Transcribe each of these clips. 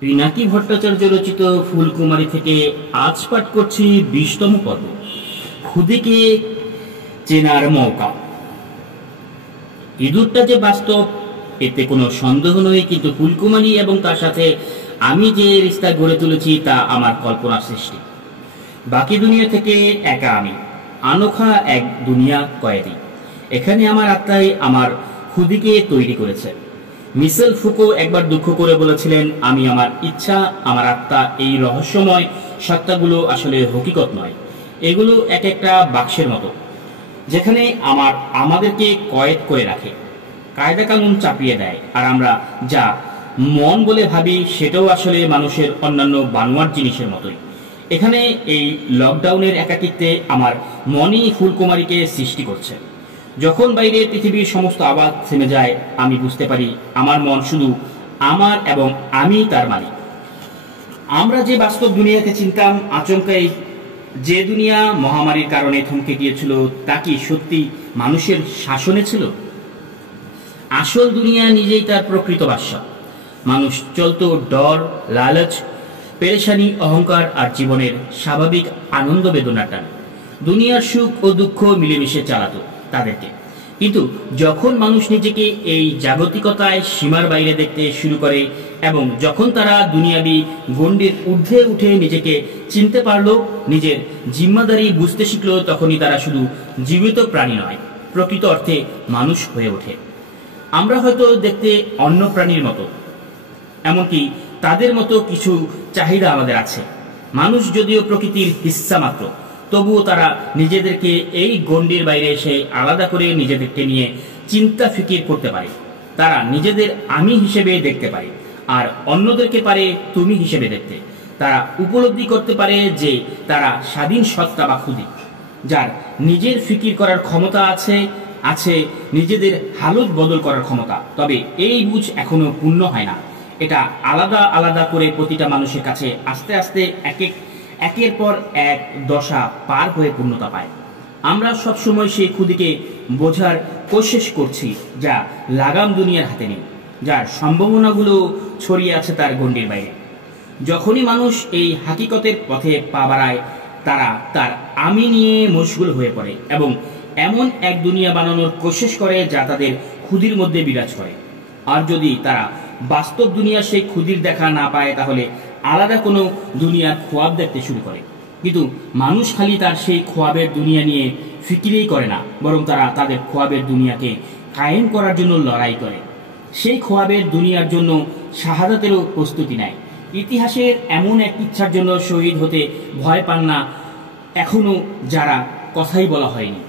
পিনাকি ভট্টাচার্য রচিত ফুলকুমারী থেকে আজ পাঠ করছি 20তম পর্ব, খুদিকে চেনার মৌকা। ইঁদুরটা যে বাস্তব এতে কোনো সন্দেহ নেই, কিন্তু ফুলকুমারী এবং তার সাথে আমি যে রিস্তা গড়ে তুলেছি তা আমার কল্পনা সৃষ্টি। বাকি দুনিয়া থেকে একা আমি, আনোখা এক দুনিয়া কয়েদি। এখানে আমার আত্মাই আমার খুদিকে তৈরি করেছে। মিশেল ফুকো একবার দুঃখ করে বলেছিলেন, আমি আমার ইচ্ছা, আমার আত্মা, এই রহস্যময় সত্তাগুলো আসলে হকিকত নয়, এগুলো এক একটা বাক্সের মতো, যেখানে আমাদেরকে কয়েদ করে রাখে, কায়দা কানুন চাপিয়ে দেয়। আর আমরা যা মন বলে ভাবি সেটাও আসলে মানুষের অন্যান্য বানোয়ার জিনিসের মতোই। এখানে এই লকডাউনের একাকিত্বে আমার মনই ফুলকুমারীকে সৃষ্টি করছে। যখন বাইরে পৃথিবীর সমস্ত আওয়াজ থেমে যায়, আমি বুঝতে পারি আমার মন শুধু আমার এবং আমি তার মালিক। আমরা যে বাস্তব দুনিয়াকে চিনতাম, আচমকাই যে দুনিয়া মহামারীর কারণে থমকে গিয়েছিল, তা কি সত্যি মানুষের শাসনে ছিল? আসল দুনিয়া নিজেই তার প্রকৃত বাসা। মানুষ চলত ডর, লালচ, পেরেশানি, অহংকার আর জীবনের স্বাভাবিক আনন্দ বেদনার টানে। দুনিয়ার সুখ ও দুঃখ মিলেমিশে চালাতো তাদেরকে। কিন্তু যখন মানুষ নিজেকে এই জাগতিকতায় সীমার বাইরে দেখতে শুরু করে এবং যখন তারা দুনিয়াবি গণ্ডির ঊর্ধ্বে উঠে নিজেকে চিনতে পারলো, নিজের জিম্মাদারি বুঝতে শিখলো, তখনই তারা শুধু জীবিত প্রাণী নয়, প্রকৃত অর্থে মানুষ হয়ে ওঠে। আমরা হয়তো দেখতে অন্য প্রাণীর মতো, এমনকি তাদের মতো কিছু চাহিদা আমাদের আছে। মানুষ যদিও প্রকৃতির হিস্সা মাত্র, তবুও তারা নিজেদেরকে এই গণ্ডির বাইরে এসে আলাদা করে নিজেদেরকে নিয়ে চিন্তা ফিকির করতে পারে। তারা নিজেদের আমি হিসেবে দেখতে পারে, আর অন্যদেরকে পারে তুমি হিসেবে দেখতে। তারা উপলব্ধি করতে পারে যে তারা স্বাধীন সত্তা বা খুদি, যার নিজের ফিকির করার ক্ষমতা আছে নিজেদের হালত বদল করার ক্ষমতা। তবে এই বুঝ এখনো পূর্ণ হয় না। এটা আলাদা আলাদা করে প্রতিটা মানুষের কাছে আস্তে আস্তে একের পর এক দশা পার হয়ে পূর্ণতা পায়। আমরা সবসময় সেই খুদিকে বোঝার কোশিশ করছি, যা লাগাম দুনিয়ার হাতে নেই, যার সম্ভাবনাগুলো ছড়িয়ে আছে তার গণ্ডির বাইরে। যখনই মানুষ এই হাকিকতের পথে পা বাড়ায়, তারা তার আমি নিয়ে মশগুল হয়ে পড়ে এবং এমন এক দুনিয়া বানানোর কোশিশ করে যা তাদের খুদির মধ্যে বিরাজ করে। আর যদি তারা বাস্তব দুনিয়া সেই খুদির দেখা না পায়, তাহলে আলাদা কোনো দুনিয়ার খোয়াব দেখতে শুরু করে। কিন্তু মানুষ খালি তার সেই খোয়াবের দুনিয়া নিয়ে ফিকিরেই করে না, বরং তারা তাদের খোয়াবের দুনিয়াকে কায়েম করার জন্য লড়াই করে। সেই খোয়াবের দুনিয়ার জন্য শাহাদাতেরও প্রস্তুতি নেয়। ইতিহাসের এমন এক ইচ্ছার জন্য শহীদ হতে ভয় পান না এখনো যারা কথাই বলা হয়নি।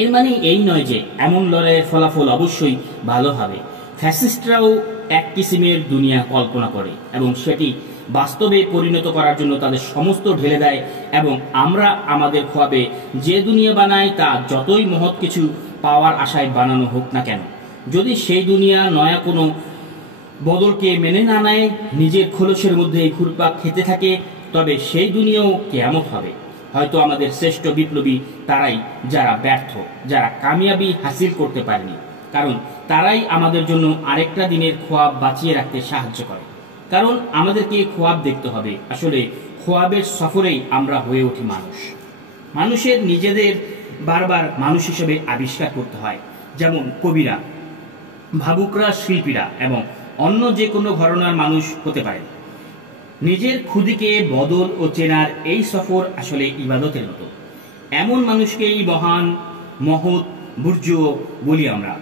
এর মানে এই নয় যে এমন লড়াইয়ের ফলাফল অবশ্যই ভালো হবে। ফ্যাসিস্টরাও এক কিসিমের দুনিয়া কল্পনা করে এবং সেটি বাস্তবে পরিণত করার জন্য তাদের সমস্ত ঢেলে দেয়। এবং আমরা আমাদের খোয়াবে যে দুনিয়া বানাই, তা যতই মহৎ কিছু পাওয়ার আশায় বানানো হোক না কেন, যদি সেই দুনিয়া নয়া কোনো বদলকে মেনে না নেয়, নিজের খোলসের মধ্যে ঘুরপাক খেতে থাকে, তবে সেই দুনিয়াও কেয়ামত হবে। হয়তো আমাদের শ্রেষ্ঠ বিপ্লবী তারাই যারা ব্যর্থ, যারা কামিয়াবি হাসিল করতে পারেনি, কারণ তারাই আমাদের জন্য আরেকটা দিনের খোয়াব বাঁচিয়ে রাখতে সাহায্য করে। কারণ আমাদেরকে খোয়াব দেখতে হবে। আসলে খোয়াবের সফরেই আমরা হয়ে উঠি মানুষ। মানুষের নিজেদের বারবার মানুষ হিসেবে আবিষ্কার করতে হয়, যেমন কবিরা, ভাবুকরা, শিল্পীরা এবং অন্য যে কোনো ঘরানার মানুষ হতে পারে। নিজের খুদিকে বদল ও চেনার এই সফর আসলে ইবাদতের মতো। এমন মানুষকেই মহান, মহৎ, বুর্জ বলি আমরা।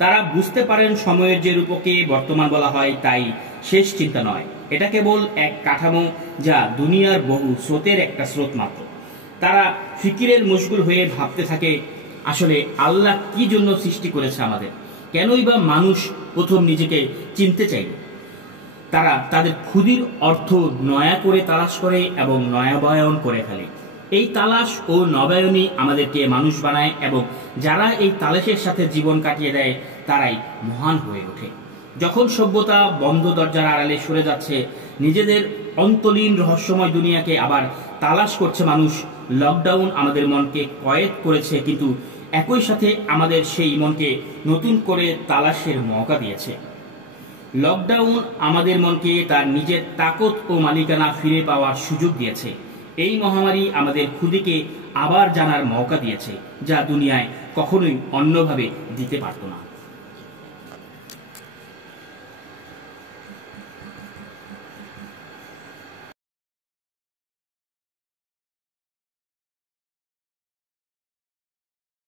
তারা বুঝতে পারেন সময়ের যে রূপকে বর্তমান বলা হয় তাই শেষ চিন্তা নয়, এটা কেবল এক কাঠামো যা দুনিয়ার বহু স্রোতের একটা স্রোত মাত্র। তারা ফিকিরের মশগুল হয়ে ভাবতে থাকে, আসলে আল্লাহ কি জন্য সৃষ্টি করেছে আমাদের, কেনই বা মানুষ প্রথম নিজেকে চিনতে চাইল। তারা তাদের খুদির অর্থ নয়া করে তালাশ করে এবং নয়াবয়ন করে ফেলে। এই তালাশ ও নবায়নই আমাদেরকে মানুষ বানায় এবং যারা এই তালাশের সাথে জীবন কাটিয়ে দেয় তারাই মহান হয়ে ওঠে। যখন সভ্যতা বন্ধ দরজার আড়ালে সরে যাচ্ছে, নিজেদের অন্তলীন রহস্যময় দুনিয়াকে আবার তালাশ করছে মানুষ। লকডাউন আমাদের মনকে কয়েদ করেছে, কিন্তু একই সাথে আমাদের সেই মনকে নতুন করে তালাশের মৌকা দিয়েছে। লকডাউন আমাদের মনকে তার নিজের তাকত ও মালিকানা ফিরে পাওয়ার সুযোগ দিয়েছে। এই মহামারী আমাদের খুদিকে আবার জানার মৌকা দিয়েছে, যা দুনিয়ায় কখনোই অন্যভাবে দিতে পারত না।